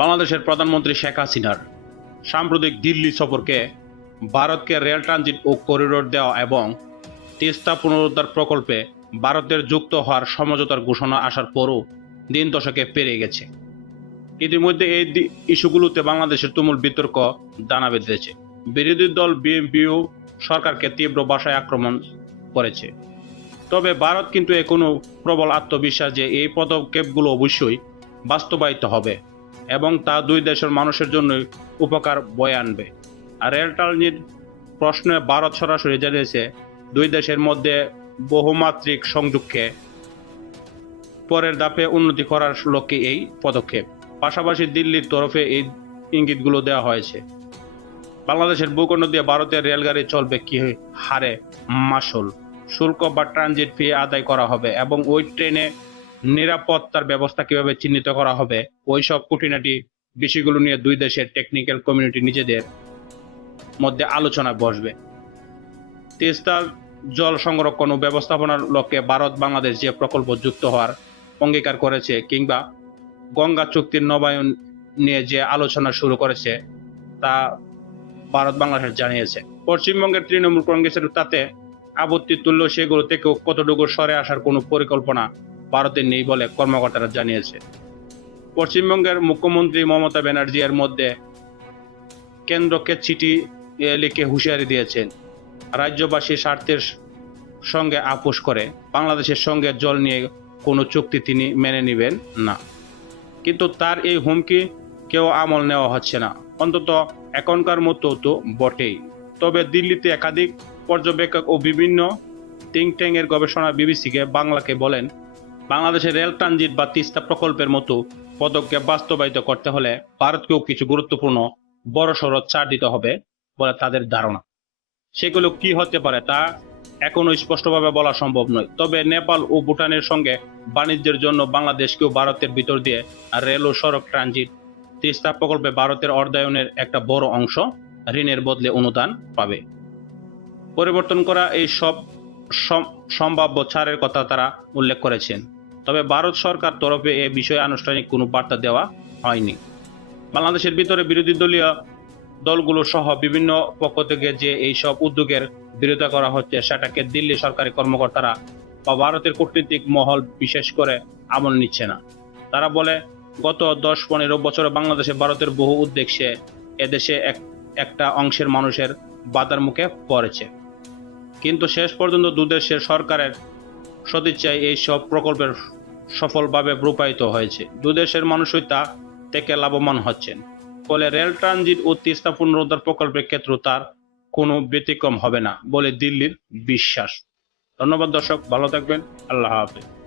বাংলাদেশের প্রধানমন্ত্রী শেখ হাসিনার সাম্প্রতিক দিল্লি সফরকে ভারতকে রেল ট্রানজিট ও করিডোর দেওয়া এবং তিস্তা পুনরুদ্ধার প্রকল্পে ভারতের যুক্ত হওয়ার সমঝোতার ঘোষণা আসার পরও দিন দশকে পেরিয়ে গেছে। ইতিমধ্যে এই ইস্যুগুলোতে বাংলাদেশের তুমুল বিতর্ক দানা বেঁধেছে। বিরোধী দল বিএনপিও সরকারকে তীব্র ভাষায় আক্রমণ করেছে। তবে ভারত কিন্তু এখনও প্রবল আত্মবিশ্বাস যে এই পদক্ষেপগুলো অবশ্যই বাস্তবায়িত হবে। এবং তা দুই দেশের মানুষের জন্য উপকার বয়ে আনবে। আর রেল ট্রানজিট প্রশ্নে ভারত সরাসরি জানিয়েছে, দুই দেশের মধ্যে বহুমাত্রিক সংযোগকে পরের ধাপে উন্নতি করার লক্ষ্যে এই পদক্ষেপ। পাশাপাশি দিল্লির তরফে এই ইঙ্গিতগুলো দেওয়া হয়েছে। বাংলাদেশের ভূখণ্ড দিয়ে ভারতের রেলগাড়ি চলবে কি হারে মাসুল? শুল্ক বা ট্রানজিট ফি আদায় করা হবে এবং ওই ট্রেনে নিরাপত্তার ব্যবস্থা কীভাবে চিহ্নিত করা হবে? ওই সব খুঁটিনাটি বিষয়গুলো নিয়ে দুই দেশের টেকনিক্যাল কমিউনিটি নিজেদের মধ্যে আলোচনা বসবে। তিস্তার জল সংরক্ষণ ও ব্যবস্থাপনার লক্ষ্যে ভারত বাংলাদেশ যে প্রকল্প যুক্ত হওয়ার অঙ্গীকার করেছে কিংবা গঙ্গা চুক্তির নবায়ন নিয়ে যে আলোচনা শুরু করেছে, তা ভারত বাংলাদেশ জানিয়েছে। পশ্চিমবঙ্গের তৃণমূল কংগ্রেসের তাতে আপত্তি তুলল সেগুলো থেকে কতটুকু সরে আসার কোনো পরিকল্পনা ভারতের নেই বলে কর্মকর্তারা জানিয়েছে। পশ্চিমবঙ্গের মুখ্যমন্ত্রী মমতা ব্যানার্জি এর মধ্যে কেন্দ্রকে চিঠি লিখে হুঁশিয়ারি দিয়েছেন। রাজ্যবাসীর স্বার্থের সঙ্গে আপোষ করে বাংলাদেশের সঙ্গে জল নিয়ে কোনো চুক্তি তিনি মেনে নেবেন না। কিন্তু তার এই হুমকি কেউ আমল নেওয়া হচ্ছে না। অন্তত এখনকার মতো তো বটেই। তবে দিল্লিতে একাধিক পর্যবেক্ষক ও বিভিন্ন থিঙ্ক ট্যাঙ্কের গবেষণা বিবিসিকে বাংলাকে বলেন বাংলাদেশের রেল, ট্রানজিট বা তিস্তা প্রকল্পের মতো পদক্ষেপ বাস্তবায়িত করতে হলে ভারতকেও কিছু গুরুত্বপূর্ণ বড়সড় ছাড় দিতে হবে বলে তাদের ধারণা। সেগুলো কি হতে পারে তা এখনও স্পষ্টভাবে বলা সম্ভব নয়। তবে নেপাল ও ভুটানের সঙ্গে বাণিজ্যের জন্য বাংলাদেশকেও ভারতের ভিতর দিয়ে রেল ও সড়ক ট্রানজিট, তিস্তা প্রকল্পে ভারতের অর্ধায়নের একটা বড় অংশ ঋণের বদলে অনুদান পাবে। পরিবর্তন করা এই সব সম- সম্ভাব্য ছাড়ের কথা তারা উল্লেখ করেছেন। তবে ভারত সরকার তরফে এ বিষয়ে আনুষ্ঠানিক কোনো বার্তা দেওয়া হয়নি। বাংলাদেশের ভিতরে বিরোধী দলীয় দলগুলো সহ বিভিন্ন পক্ষ থেকে যে এই সব উদ্যোগের বিরোধিতা করা হচ্ছে, সেটাকে দিল্লি সরকারি কর্মকর্তারা বা ভারতের কূটনীতিক মহল বিশেষ করে আমল নিচ্ছে না। তারা বলে, গত দশ পনেরো বছরে বাংলাদেশে ভারতের বহু উদ্যোগ সে এদেশে এক, একটা অংশের মানুষের বাধার মুখে পড়েছে। কিন্তু শেষ পর্যন্ত দুদেশের সরকারের সদিচ্ছায় এই সব প্রকল্পের সফলভাবে রূপায়িত হয়েছে। দুদেশের মানুষই তা থেকে লাভবান হচ্ছেন। ফলে রেল ট্রানজিট ও তিস্তা পুনরুদ্ধার প্রকল্পের ক্ষেত্রে তার কোনো ব্যতিক্রম হবে না বলে দিল্লির বিশ্বাস। ধন্যবাদ দর্শক, ভালো থাকবেন, আল্লাহ হাফেজ।